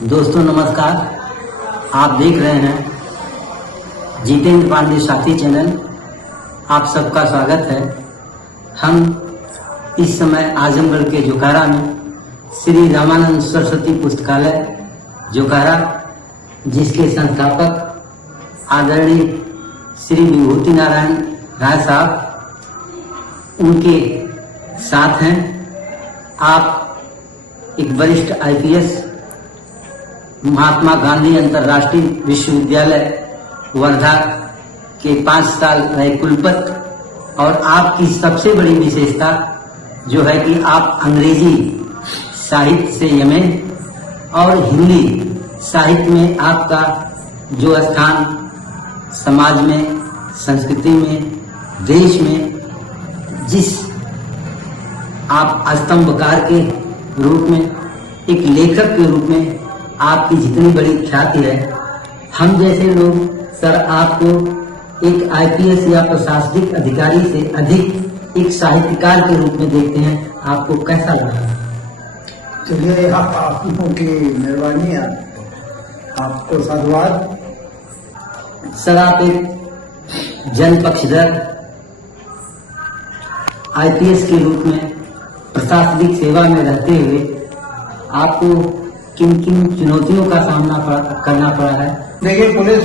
दोस्तों नमस्कार। आप देख रहे हैं जितेंद्र पांडे साथी चैनल। आप सबका स्वागत है। हम इस समय आजमगढ़ के जोकारा में श्री रामानंद सरस्वती पुस्तकालय जोकारा, जिसके संस्थापक आदरणीय श्री विभूति नारायण राय साहब, उनके साथ हैं। आप एक वरिष्ठ आईपीएस, महात्मा गांधी अंतर्राष्ट्रीय विश्वविद्यालय वर्धा के 5 साल रहे कुलपति, और आपकी सबसे बड़ी विशेषता जो है कि आप अंग्रेजी साहित्य से एमए और हिंदी साहित्य में आपका जो स्थान समाज में, संस्कृति में, देश में, जिस आप स्तंभकार के रूप में, एक लेखक के रूप में आपकी जितनी बड़ी ख्याति है, हम जैसे लोग सर आपको एक आईपीएस या प्रशासनिक अधिकारी से अधिक एक साहित्यकार के रूप में देखते हैं। आपको कैसा लगा? चलिए, आप लोगों की मेहरबानी है, आपको साधुवाद। सर, आप एक जन पक्षधर आईपीएस के रूप में प्रशासनिक सेवा में रहते हुए आपको किन किन चुनौतियों का सामना करना पड़ा है? देखिए, पुलिस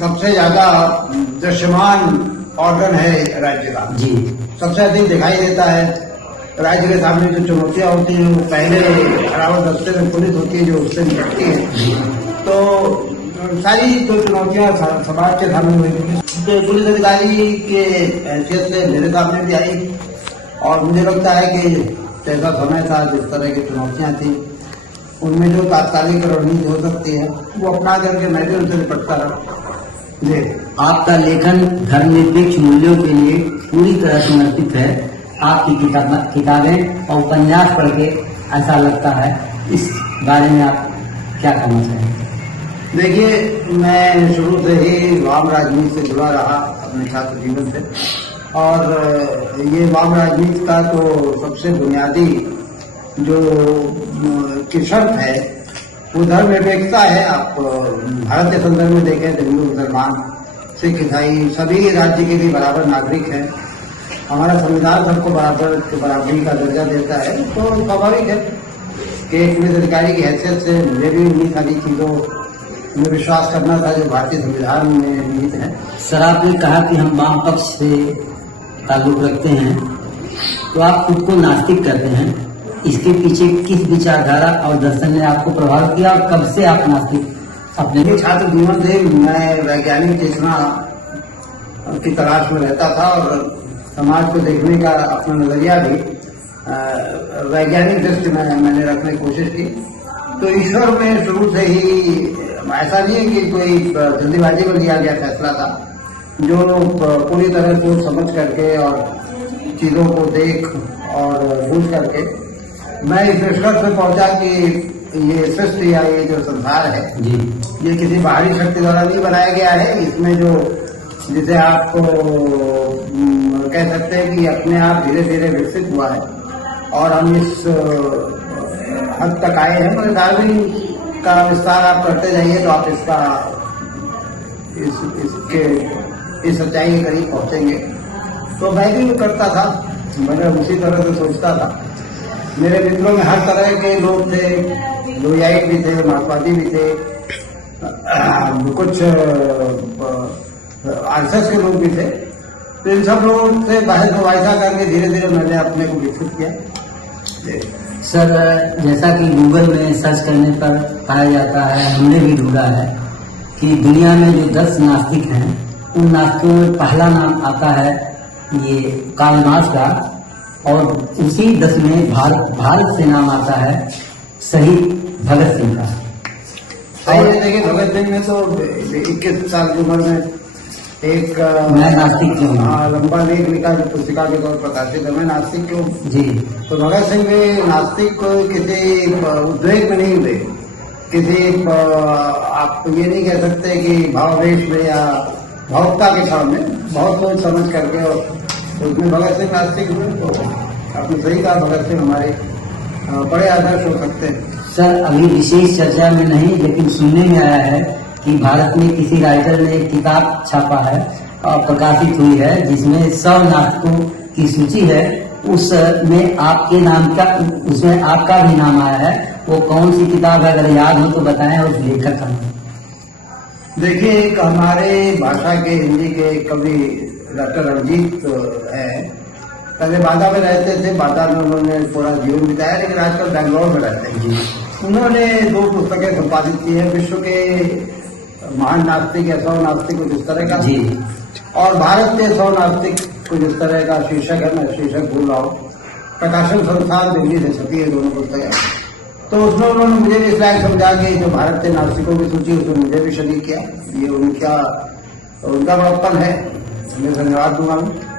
सबसे ज्यादा दृश्यमान ऑर्गन है राज्य का। जी। सबसे अधिक दिखाई देता है। राज्य के सामने जो चुनौतियां होती हैं वो पहले बराबर दस्ते में पुलिस होती है जो उससे निपटती है। तो सारी जो चुनौतियां समाज के सामने हुई, तो पुलिस अधिकारी के हैसियत से मेरे सामने भी आई, और मुझे लगता है कि जैसा समय था, जिस तरह की चुनौतियां थी, उनमें जो तात्कालिक रणनीति हो सकती है वो अपना करके मैं भी उनसे निपटता रहा। जी। आपका लेखन धर्मनिरपेक्ष मूल्यों के लिए पूरी तरह समर्पित है। आपकी किताबें और उपन्यास पढ़ के ऐसा लगता है। इस बारे में आप क्या कहना चाहेंगे? देखिए, मैं शुरू से ही वाम राजनीति से जुड़ा रहा अपने छात्र जीवन से, और ये वाम राजनीति का तो सबसे बुनियादी जो की शर्त है वो धर्मनिरपेक्षता है। आप भारत के संदर्भ में देखें तो हिंदू, मुसलमान, सिख, ईसाई सभी राज्य के लिए बराबर नागरिक हैं। हमारा संविधान सबको बराबरी का दर्जा देता है। तो स्वाभाविक है कि एक पुलिस अधिकारी की हैसियत से मुझे भी उन्हीं सारी चीजों में विश्वास करना था जो भारतीय संविधान में निहित है। सर, आपने कहा कि हम वाम पक्ष से ताल्लुक रखते हैं, तो आप खुद को नास्तिक कहते हैं। इसके पीछे किस विचारधारा और दर्शन ने आपको प्रभावित किया, और कब से आप नास्तिक अपने? छात्र जीवन से मैं वैज्ञानिक चेतना की तलाश में रहता था, और समाज को देखने का अपना नजरिया भी वैज्ञानिक दृष्टि में मैंने रखने की कोशिश की। तो ईश्वर में शुरू से ही ऐसा नहीं है कि कोई जल्दीबाजी में लिया गया फैसला था, जो पूरी तरह सोच समझ करके और चीजों को देख और बूझ करके मैं इस निष्कर्ष पे पहुंचा कि ये सृष्टि या ये जो संसार है जी, ये किसी बाहरी शक्ति द्वारा नहीं बनाया गया है। इसमें जो जिसे आप कह सकते हैं कि अपने आप धीरे धीरे विकसित हुआ है, और हम इस हद तक आए हैं। मगर डार्विन का विस्तार आप करते जाइए तो आप इस सच्चाई के करीब पहुंचेंगे। तो मैं भी करता था, मैं उसी तरह से सोचता था। मेरे मित्रों में हर तरह के लोग थे, लोहियाई भी थे, मार्क्सवादी भी थे, कुछ आरएसएस के लोग भी थे। तो इन सब लोगों से बहस मुबाहिसा करके धीरे धीरे मैंने अपने को विकसित किया। सर, जैसा कि गूगल में सर्च करने पर पाया जाता है, हमने भी ढूंढा है कि दुनिया में जो 10 नास्तिक हैं, उन नास्तिकों में पहला नाम आता है ये कार्ल मार्क्स का, और उसी 10 में भारत से नाम आता है शहीद भगत सिंह का। और देखिए, भगत सिंह ने तो 21 साल की उम्र में एक मैं नास्तिक क्यों, लंबा लेख लिखा जो पुस्तिका के तौर पर प्रकाशित है, मैं नास्तिक क्यों। जी। तो भगत सिंह भी नास्तिक किसी उद्वेग में नहीं हुए, किसी आप ये नहीं कह सकते कि भावावेश में या भावुकता के क्षण में, बहुत सोच समझ करके, और उसमें भगत सिंह नास्तिक हुए। तो आपने सही कहा, भगत सिंह हमारे बड़े आदर्श हो सकते हैं। सर अभी विशेष चर्चा में नहीं, लेकिन सुनने में आया है कि भारत में किसी राइटर ने एक किताब छापा है और प्रकाशित हुई है जिसमें 100 नाटकों की सूची है, उसमें आपके नाम का, उसमें आपका भी नाम आया है। वो कौन सी किताब है, अगर याद हो तो बताएं, और लेखक का नाम। देखिए, एक हमारे भाषा के हिंदी के कवि डॉक्टर रणजीत है। पहले बांदा में रहते थे, बांदा में उन्होंने पूरा जीवन बिताया, लेकिन आजकल बेंगलोर में रहते हैं जी। उन्होंने 2 पुस्तकें संपादित की है, विश्व के महान नास्तिक या 100 नास्तिक कुछ इस तरह का जी, और भारत के 100 नास्तिक कुछ इस तरह का शीर्षक है, मैं शीर्षक भूल रहा हूँ। प्रकाशन संस्थान दिल्ली से छपी है दोनों पुस्तकें। तो उसमें उन्होंने मुझे भी इस लायक समझा कि जो भारत के नास्तिकों की सूची उसमें मुझे भी शरीक किया। ये उनका बड़प्पन है, मैं धन्यवाद दूंगा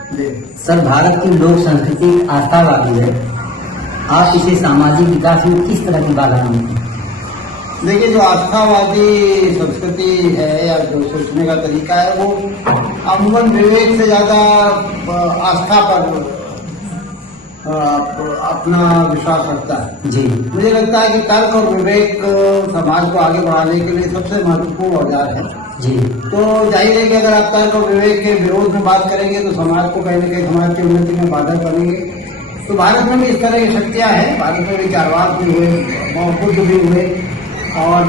जी। सर भारत की लोक संस्कृति आस्थावादी है, आप इसे सामाजिक विकास में किस तरह की बाधा मानते हैं? देखिए, जो आस्थावादी संस्कृति है या जो सोचने का तरीका है वो अमूमन विवेक से ज्यादा आस्था पर अपना विश्वास रखता है जी। मुझे लगता है कि तर्क और विवेक समाज को आगे बढ़ाने के लिए सबसे महत्वपूर्ण औजार है जी। तो जाहिर है कि अगर आप तर्क और विवेक के विरोध में बात करेंगे तो समाज को कहीं न कहीं समाज की उन्नति में बाधा बनेंगे। तो भारत में भी इस तरह की शक्तियां हैं। भारत में भी चारवाक भी हुए, बुद्ध भी हुए, और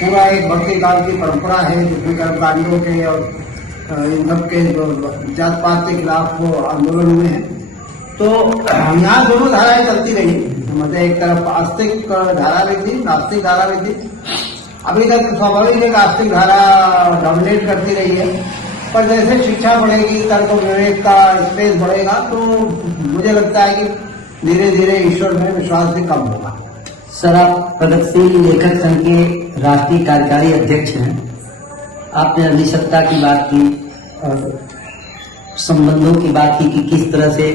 पूरा एक भक्ति काल की परंपरा है जिसमें कर्मकांडों के और इन सब के जो जात पात के खिलाफ वो आंदोलन हुए हैं। तो यहाँ दोनों धाराएं चलती रही, मतलब एक तरफ आस्तिक धारा भी थी, नास्तिक धारा भी थी। अभी तक स्वाभाविक है आस्तिक धारा डोमिनेट करती रही है, पर जैसे शिक्षा बढ़ेगी, तर्क और विवेक का स्पेस बढ़ेगा, तो मुझे लगता है कि धीरे धीरे ईश्वर में विश्वास भी कम होगा। सर आप प्रगतिशील लेखक संघ के राष्ट्रीय कार्यकारी अध्यक्ष हैं। आपने अभिसत्ता की बात की और संबंधों की बात की कि किस तरह से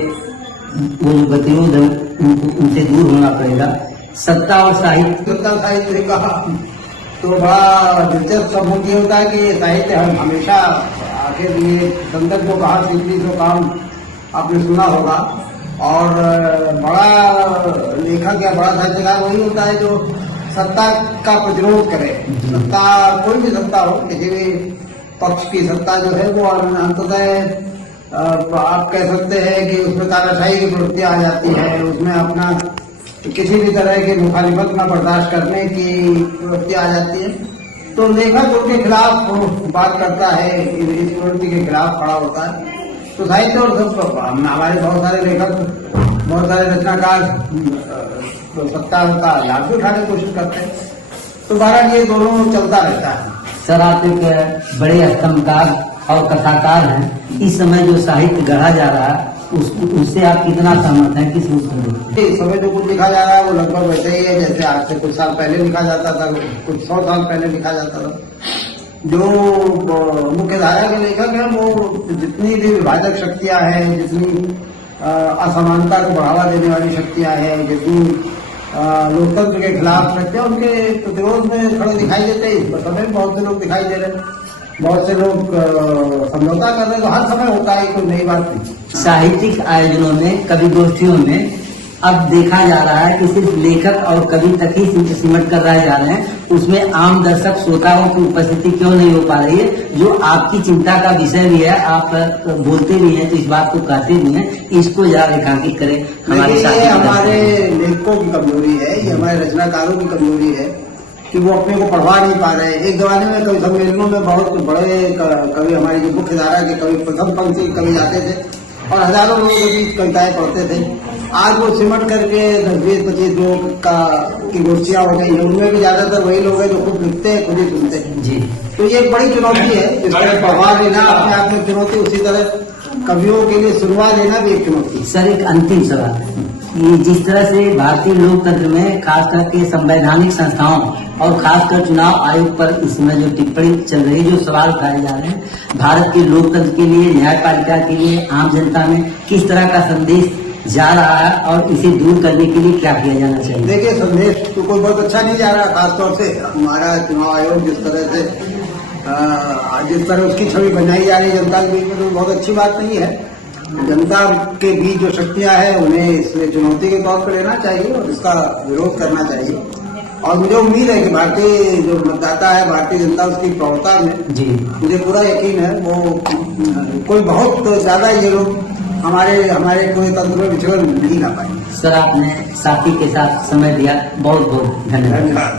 वो जो गतिरोध है उनसे दूर होना पड़ेगा। सत्ता और साहित्य का तो बड़ा दिलचस्प सबूत ये होता है कि साहित्य हम हमेशा आखिर ये संदर्भ को कहा सीखी तो काम आपने सुना होगा। और बड़ा लेखक या बड़ा साहित्यकार वही होता है जो सत्ता का प्रतिरोध करे। सत्ता कोई भी सत्ता हो, किसी भी पक्ष की सत्ता जो है वो अंततः आप कह सकते हैं कि उसमें तानाशाही की प्रवृत्तियां आ जाती है, उसमें अपना किसी भी तरह की मुखालिफत न बर्दाश्त करने की प्रवृत्तियां आ जाती है। तो लेखक उनके खिलाफ बात करता है, इस प्रवृत्ति के खिलाफ खड़ा होता है। तो साहित्य और सब हमारे बहुत सारे लेखक, बहुत सारे रचनाकार तो सत्ता का लाभ भी उठाने की कोशिश करते हैं। तो बहरहाल ये दोनों चलता रहता है। सर आप एक बड़े स्तंभकार और कथाकार हैं। इस समय जो साहित्य गढ़ा जा रहा है उससे आप कितना सहमत हैं, किस रूप में? इस समय जो कुछ लिखा जा रहा है वो लगभग वैसे ही है जैसे आज से कुछ साल पहले लिखा जाता था, कुछ 100 साल पहले लिखा जाता था। जो मुख्य धारा के लेखक हैं वो जितनी भी विभाजक शक्तियां हैं, जितनी असमानता को बढ़ावा देने वाली शक्तियां हैं, जितनी लोकतंत्र के खिलाफ शक्तियां, उनके प्रतिरोध में खड़े दिखाई देते हैं। इस समय बहुत से लोग दिखाई दे रहे हैं, बहुत से लोग समझौता कर रहे हैं। तो हर समय होता है, कोई नई बात नहीं। साहित्यिक आयोजनों में, कवि गोष्ठियों में अब देखा जा रहा है कि सिर्फ लेखक और कवि तक ही सिमट कर रहे जा रहे हैं। उसमें आम दर्शक श्रोताओं की उपस्थिति क्यों नहीं हो पा रही है, जो आपकी चिंता का विषय भी है। आप बोलते भी हैं तो इस बात को कहते भी हैं, इसको जरा रेखांकित करें। ये हमारे लेखकों की कमजोरी है, ये हमारे रचनाकारों की कमजोरी है कि वो अपने को पढ़वा नहीं पा रहे हैं। एक जमाने में कवि सम्मेलनों में बहुत बड़े कवि, हमारी जो मुख्य धारा के कवि, प्रथम पंक्ति कवि जाते थे और हजारों लोगों के बीच कविताएं पढ़ते थे। आज वो सिमट करके 10-20-25 लोग की गोष्ठियां हो गई है। उनमें भी ज्यादातर वही लोग हैं जो खुद लिखते हैं, खुद ही सुनते हैं जी। तो ये एक बड़ी चुनौती है। जिस तरह पढ़वा लेना अपने आप में चुनौती, उसी तरह कवियों के लिए सुनवा लेना भी एक चुनौती। सर एक अंतिम सवाल, ये जिस तरह से भारतीय लोकतंत्र में खास करके संवैधानिक संस्थाओं और खासकर चुनाव आयोग पर इस समय जो टिप्पणी चल रही है, जो सवाल उठाए जा रहे हैं, भारत के लोकतंत्र के लिए, न्यायपालिका के लिए, आम जनता में किस तरह का संदेश जा रहा है और इसे दूर करने के लिए क्या किया जाना चाहिए? देखिए, संदेश तो कोई बहुत अच्छा नहीं जा रहा। खासतौर से हमारा चुनाव आयोग जिस तरह उसकी छवि बनाई जा रही है जनता के बीच में, तो बहुत अच्छी बात नहीं है। जनता के बीच जो शक्तियां हैं उन्हें इसमें चुनौती के तौर पर लेना चाहिए और इसका विरोध करना चाहिए। और मुझे उम्मीद है कि भारतीय जो मतदाता है, भारतीय जनता, उसकी प्रौढ़ता में जी मुझे पूरा यकीन है वो कोई बहुत ज्यादा ये लोग हमारे कोई तंत्र में विचलन नहीं कर पाएंगे। सर, आपने साथी के साथ समय दिया, बहुत बहुत धन्यवाद।